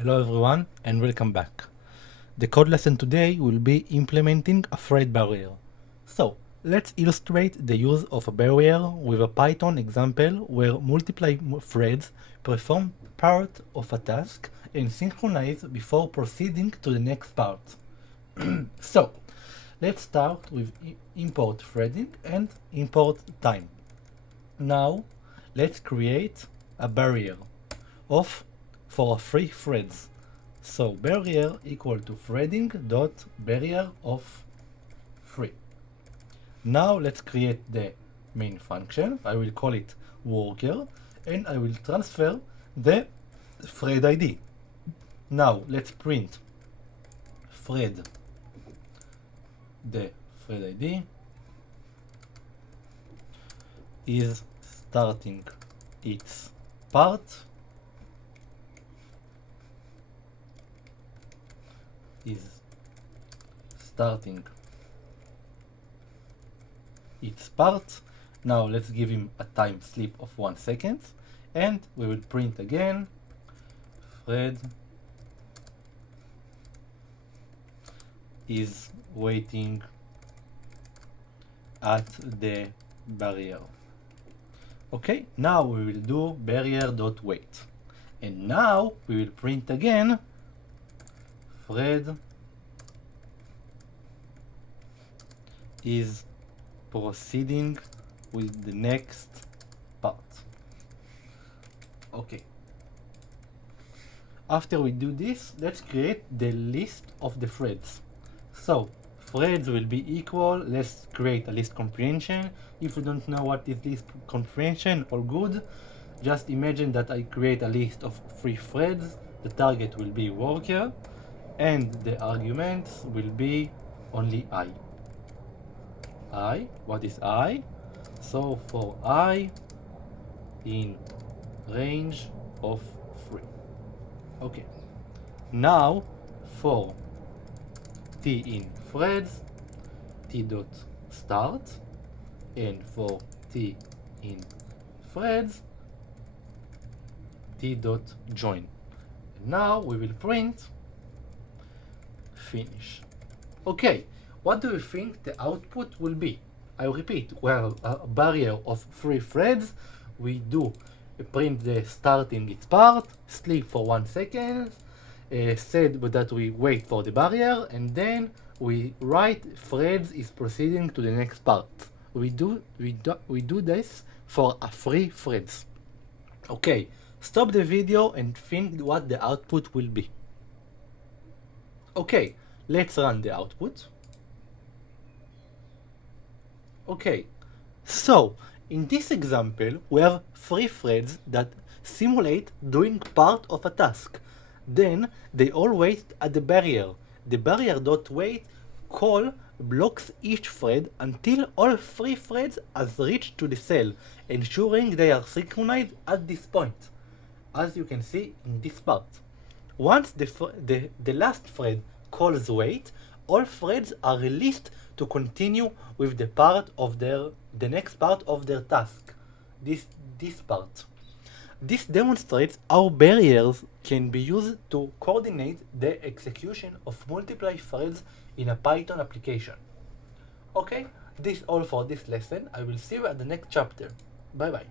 Hello everyone and welcome back. The code lesson today will be implementing a thread barrier. So let's illustrate the use of a barrier with a Python example where multiple threads perform part of a task and synchronize before proceeding to the next part. So let's start with import threading and import time. Now let's create a barrier for 3 threads. So barrier equal to threading dot barrier of 3. Now let's create the main function. I will call it worker and I will transfer the thread ID. Now let's print thread, the thread ID is starting its part is starting its part. Now let's give him a time slip of 1 second and we will print again thread is waiting at the barrier. Okay, now we will do barrier.wait and now we will print again thread is proceeding with the next part. Okay. After we do this, let's create the list of the threads. So threads will be equal. Let's create a list comprehension. If you don't know what is list comprehension, all good. Just imagine that I create a list of 3 threads. The target will be worker and the arguments will be only I. What is I? So for I in range of 3. Okay. Now for t in threads, t dot start, and for t in threads, t dot join. Now we will print finish. Okay, what do you think the output will be? I repeat, we have a barrier of 3 threads. We do print the starting its part, sleep for 1 second, said that we wait for the barrier, and then we write threads is proceeding to the next part. We do this for 3 threads. Okay, stop the video and think what the output will be. Okay, let's run the output. Okay, so in this example, we have 3 threads that simulate doing part of a task. Then they all wait at the barrier. The barrier.wait call blocks each thread until all 3 threads has reached to the cell, ensuring they are synchronized at this point, as you can see in this part. Once the last thread calls wait, all threads are released to continue with the next part of their task. This part. This demonstrates how barriers can be used to coordinate the execution of multiple threads in a Python application. Okay, this is all for this lesson. I will see you at the next chapter. Bye bye.